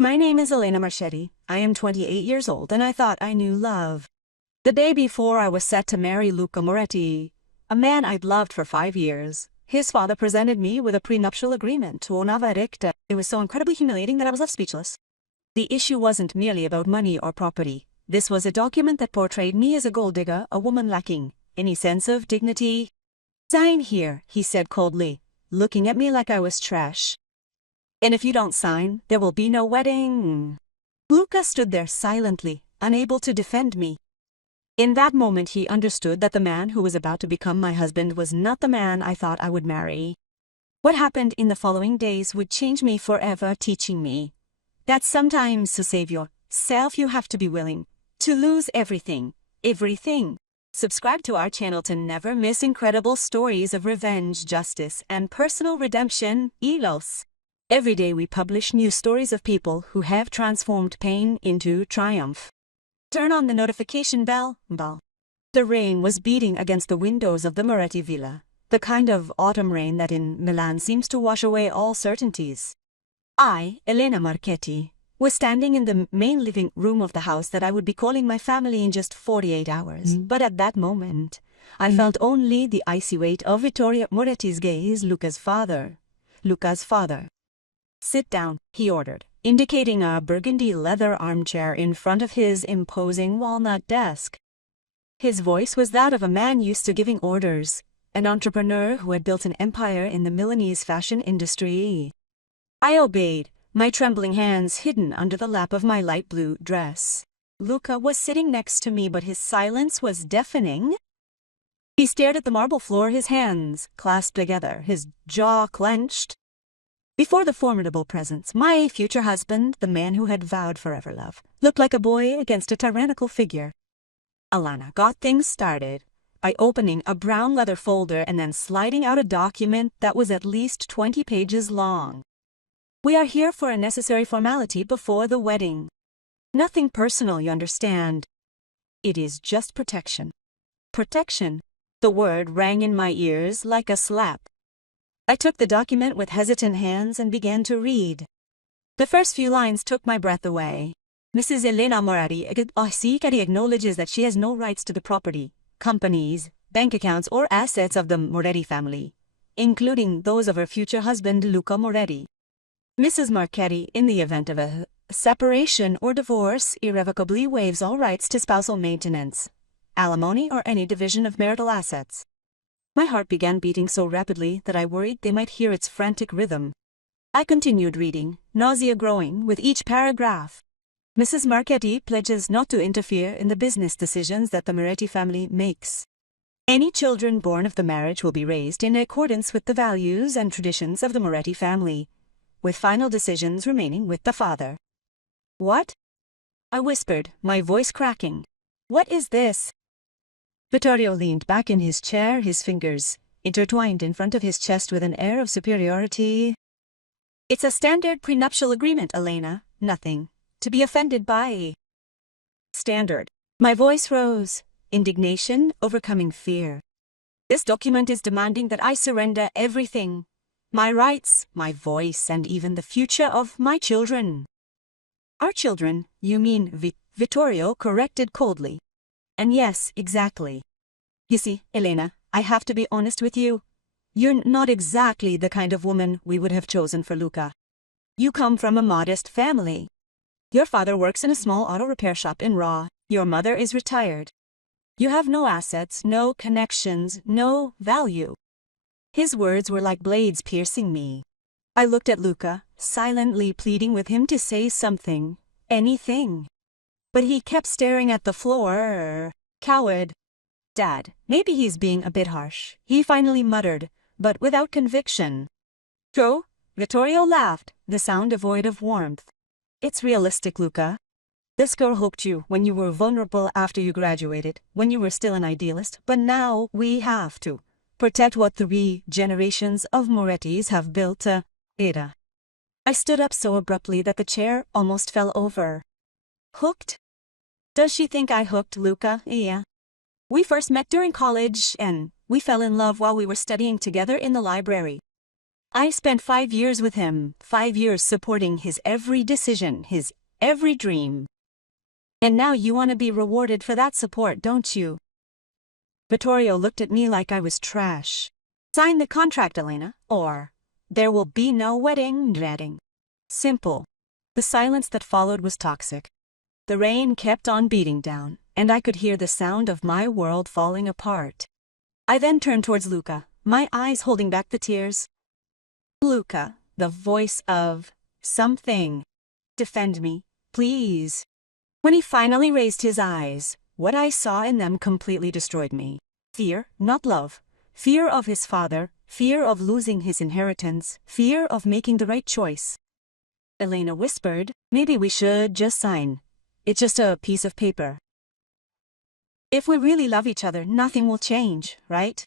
My name is Elena Marchetti. I am 28 years old and I thought I knew love. The day before I was set to marry Luca Moretti, a man I'd loved for 5 years, his father presented me with a prenuptial agreement to una recta. It was so incredibly humiliating that I was left speechless. The issue wasn't merely about money or property. This was a document that portrayed me as a gold digger, a woman lacking any sense of dignity. "Sign here," he said coldly, looking at me like I was trash. "And if you don't sign, there will be no wedding." Luca stood there silently, unable to defend me. In that moment he understood that the man who was about to become my husband was not the man I thought I would marry. What happened in the following days would change me forever, teaching me that sometimes to save yourself you have to be willing to lose everything. Everything. Subscribe to our channel to never miss incredible stories of revenge, justice, and personal redemption. Elos. Every day we publish new stories of people who have transformed pain into triumph. Turn on the notification bell. The rain was beating against the windows of the Moretti villa, the kind of autumn rain that in Milan seems to wash away all certainties. I, Elena Marchetti, was standing in the main living room of the house that I would be calling my family in just 48 hours. But at that moment, I felt only the icy weight of Vittorio Moretti's gaze. Luca's father. "Sit down," he ordered, indicating a burgundy leather armchair in front of his imposing walnut desk. His voice was that of a man used to giving orders, an entrepreneur who had built an empire in the Milanese fashion industry. I obeyed, my trembling hands hidden under the lap of my light blue dress. Luca was sitting next to me, but his silence was deafening. He stared at the marble floor, his hands clasped together, his jaw clenched. Before the formidable presence, my future husband, the man who had vowed forever love, looked like a boy against a tyrannical figure. Alana got things started by opening a brown leather folder and then sliding out a document that was at least 20 pages long. "We are here for a necessary formality before the wedding. Nothing personal, you understand. It is just protection." Protection. The word rang in my ears like a slap. I took the document with hesitant hands and began to read. The first few lines took my breath away. Mrs. Elena Moretti acknowledges that she has no rights to the property, companies, bank accounts, or assets of the Moretti family, including those of her future husband Luca Moretti. Mrs. Marchetti, in the event of a separation or divorce, irrevocably waives all rights to spousal maintenance, alimony, or any division of marital assets. My heart began beating so rapidly that I worried they might hear its frantic rhythm. I continued reading, nausea growing with each paragraph. Mrs. Marchetti pledges not to interfere in the business decisions that the Moretti family makes. Any children born of the marriage will be raised in accordance with the values and traditions of the Moretti family, with final decisions remaining with the father. "What?" I whispered, my voice cracking. "What is this?" Vittorio leaned back in his chair, his fingers intertwined in front of his chest with an air of superiority. "It's a standard prenuptial agreement, Elena. Nothing to be offended by." Standard. My voice rose, indignation overcoming fear. "This document is demanding that I surrender everything. My rights, my voice, and even the future of my children." "Our children, you mean?" Vittorio corrected coldly. "And yes, exactly. You see, Elena, I have to be honest with you. You're not exactly the kind of woman we would have chosen for Luca. You come from a modest family. Your father works in a small auto repair shop in Raw. Your mother is retired. You have no assets, no connections, no value." His words were like blades piercing me. I looked at Luca, silently pleading with him to say something, anything. But he kept staring at the floor. "Coward." "Dad, maybe he's being a bit harsh," he finally muttered, but without conviction. "True?" Vittorio laughed, the sound devoid of warmth. "It's realistic, Luca. This girl hooked you when you were vulnerable after you graduated, when you were still an idealist, but now we have to protect what 3 generations of Morettis have built. Ada." I stood up so abruptly that the chair almost fell over. "Hooked? Does she think I hooked Luca? Yeah. We first met during college, and we fell in love while we were studying together in the library. I spent 5 years with him, 5 years supporting his every decision, his every dream. And now you want to be rewarded for that support, don't you? Vittorio looked at me like I was trash. Sign the contract, Elena, or there will be no wedding. Simple. The silence that followed was toxic. The rain kept on beating down, and I could hear the sound of my world falling apart. I then turned towards Luca, my eyes holding back the tears. Luca, the voice of something. Defend me, please. When he finally raised his eyes, what I saw in them completely destroyed me. Fear, not love. Fear of his father, fear of losing his inheritance, fear of making the right choice. Elena whispered, maybe we should just sign. It's just a piece of paper. If we really love each other, nothing will change, right?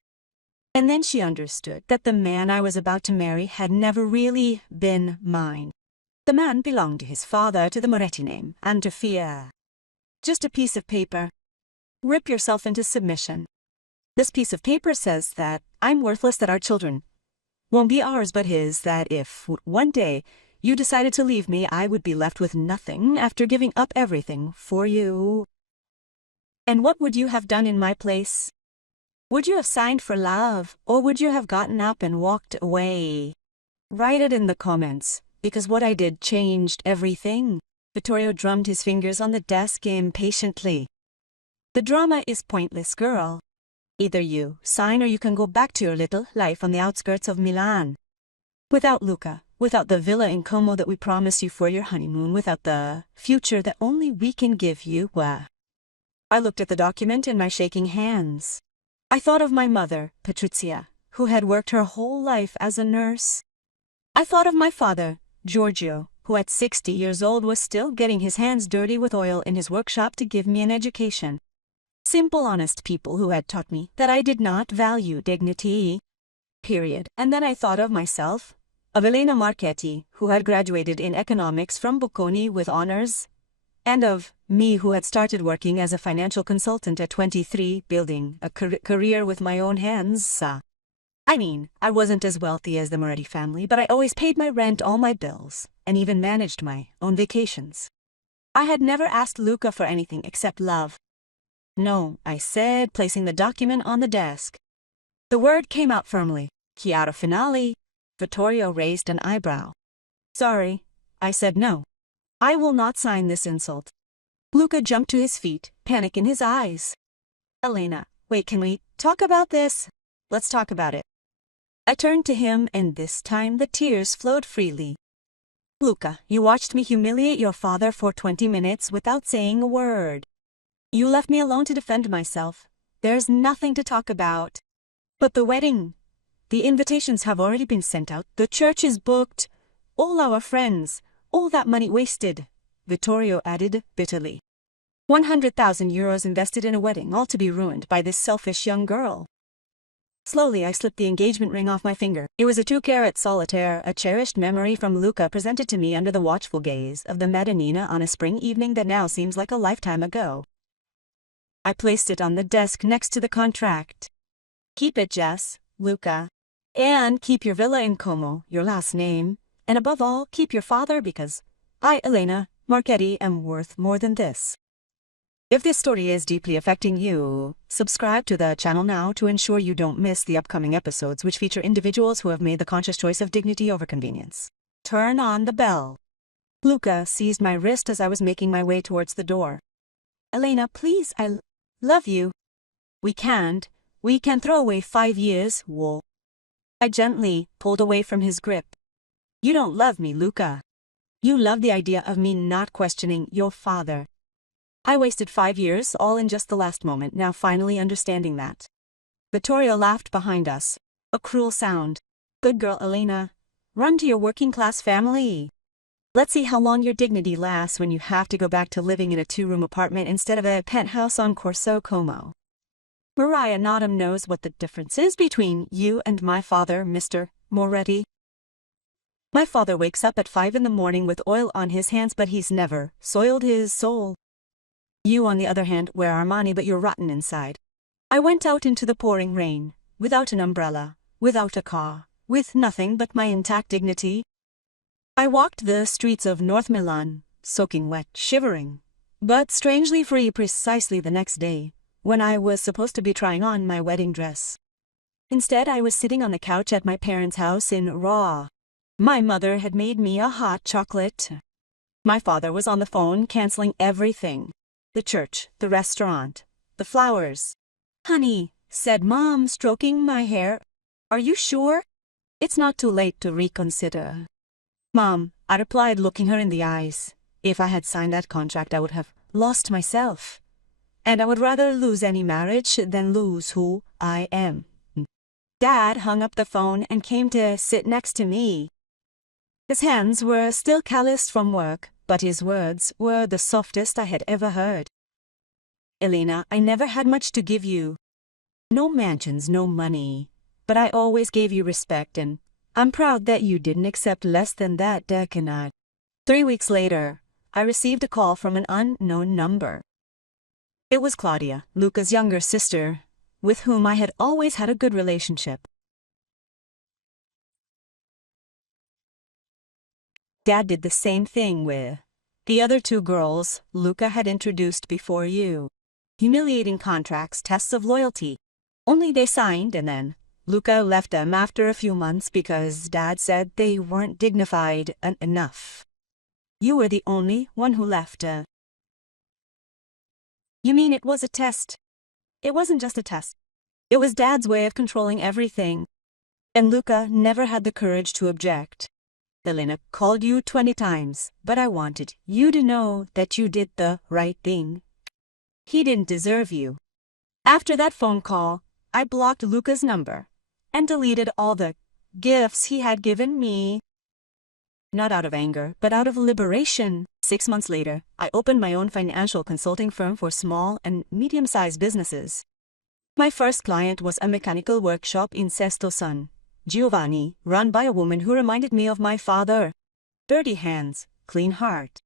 And then she understood that the man I was about to marry had never really been mine. The man belonged to his father, to the Moretti name, and to fear. Just a piece of paper. Rip yourself into submission. This piece of paper says that I'm worthless, that our children won't be ours but his, that if one day you decided to leave me, I would be left with nothing after giving up everything for you. And what would you have done in my place? Would you have signed for love, or would you have gotten up and walked away? Write it in the comments, because what I did changed everything. Vittorio drummed his fingers on the desk impatiently. The drama is pointless, girl. Either you sign or you can go back to your little life on the outskirts of Milan. Without Luca, without the villa in Como that we promised you for your honeymoon, without the future that only we can give you. I looked at the document in my shaking hands. I thought of my mother, Patrizia, who had worked her whole life as a nurse. I thought of my father, Giorgio, who at 60 years old was still getting his hands dirty with oil in his workshop to give me an education. Simple, honest people who had taught me that I did not value dignity. Period. And then I thought of myself, of Elena Marchetti, who had graduated in economics from Bocconi with honors, and of me, who had started working as a financial consultant at 23, building a career with my own hands. I mean, I wasn't as wealthy as the Moretti family, but I always paid my rent, all my bills, and even managed my own vacations. I had never asked Luca for anything except love. No, I said, placing the document on the desk. The word came out firmly. Chiaro finale. Vittorio raised an eyebrow. Sorry, I said no. I will not sign this insult. Luca jumped to his feet, panic in his eyes. Elena, wait, can we talk about this? Let's talk about it. I turned to him, and this time the tears flowed freely. Luca, you watched me humiliate your father for 20 minutes without saying a word. You left me alone to defend myself. There's nothing to talk about. But the wedding. The invitations have already been sent out. The church is booked. All our friends. All that money wasted. Vittorio added bitterly. 100,000 euros invested in a wedding, all to be ruined by this selfish young girl. Slowly I slipped the engagement ring off my finger. It was a 2-carat solitaire, a cherished memory from Luca, presented to me under the watchful gaze of the Madonnina on a spring evening that now seems like a lifetime ago. I placed it on the desk next to the contract. Keep it, Jess, Luca. And keep your villa in Como, your last name. And above all, keep your father, because I, Elena Marchetti, am worth more than this. If this story is deeply affecting you, subscribe to the channel now to ensure you don't miss the upcoming episodes, which feature individuals who have made the conscious choice of dignity over convenience. Turn on the bell. Luca seized my wrist as I was making my way towards the door. Elena, please, I love you. We can't throw away 5 years, whoa. I gently pulled away from his grip. You don't love me, Luca. You love the idea of me not questioning your father. I wasted 5 years, all in just the last moment, now finally understanding that. Vittorio laughed behind us. A cruel sound. Good girl, Elena. Run to your working-class family. Let's see how long your dignity lasts when you have to go back to living in a 2-room apartment instead of a penthouse on Corso Como. Maria Nottam knows what the difference is between you and my father, Mr. Moretti. My father wakes up at 5 in the morning with oil on his hands, but he's never soiled his soul. You, on the other hand, wear Armani, but you're rotten inside. I went out into the pouring rain, without an umbrella, without a car, with nothing but my intact dignity. I walked the streets of North Milan, soaking wet, shivering, but strangely free precisely the next day, when I was supposed to be trying on my wedding dress. Instead, I was sitting on the couch at my parents' house in Raw. My mother had made me a hot chocolate. My father was on the phone canceling everything. The church, the restaurant, the flowers. "Honey," said Mom, stroking my hair, "are you sure? It's not too late to reconsider." "Mom," I replied, looking her in the eyes, "if I had signed that contract, I would have lost myself. And I would rather lose any marriage than lose who I am." Dad hung up the phone and came to sit next to me. His hands were still calloused from work, but his words were the softest I had ever heard. "Elena, I never had much to give you. No mansions, no money. But I always gave you respect, and I'm proud that you didn't accept less than that, Decanat." 3 weeks later, I received a call from an unknown number. It was Claudia, Luca's younger sister, with whom I had always had a good relationship. "Dad did the same thing with the other 2 girls Luca had introduced before you. Humiliating contracts, tests of loyalty. Only they signed, and then Luca left them after a few months because Dad said they weren't dignified enough. You were the only one who left." "You mean it was a test?" "It wasn't just a test. It was Dad's way of controlling everything. And Luca never had the courage to object. Elena called you 20 times, but I wanted you to know that you did the right thing. He didn't deserve you." After that phone call, I blocked Luca's number and deleted all the gifts he had given me. Not out of anger, but out of liberation. 6 months later, I opened my own financial consulting firm for small and medium-sized businesses. My first client was a mechanical workshop in Sesto San Giovanni, run by a woman who reminded me of my father. Dirty hands, clean heart.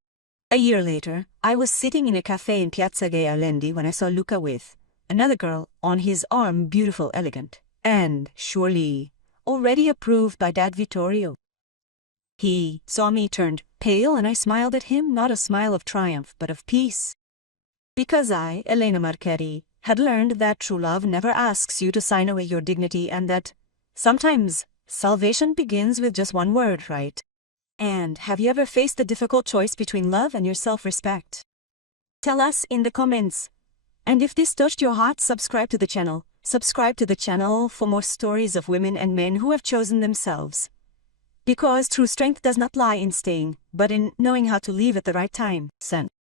A year later, I was sitting in a cafe in Piazza Gay Alendi when I saw Luca with another girl on his arm, beautiful, elegant, and surely already approved by Dad Vittorio. He saw me, turned pale, and I smiled at him, not a smile of triumph, but of peace. Because I, Elena Marchetti, had learned that true love never asks you to sign away your dignity, and that sometimes salvation begins with just one word, right? And have you ever faced the difficult choice between love and your self-respect? Tell us in the comments. And if this touched your heart, subscribe to the channel. Subscribe to the channel for more stories of women and men who have chosen themselves. Because true strength does not lie in staying, but in knowing how to leave at the right time. Sen.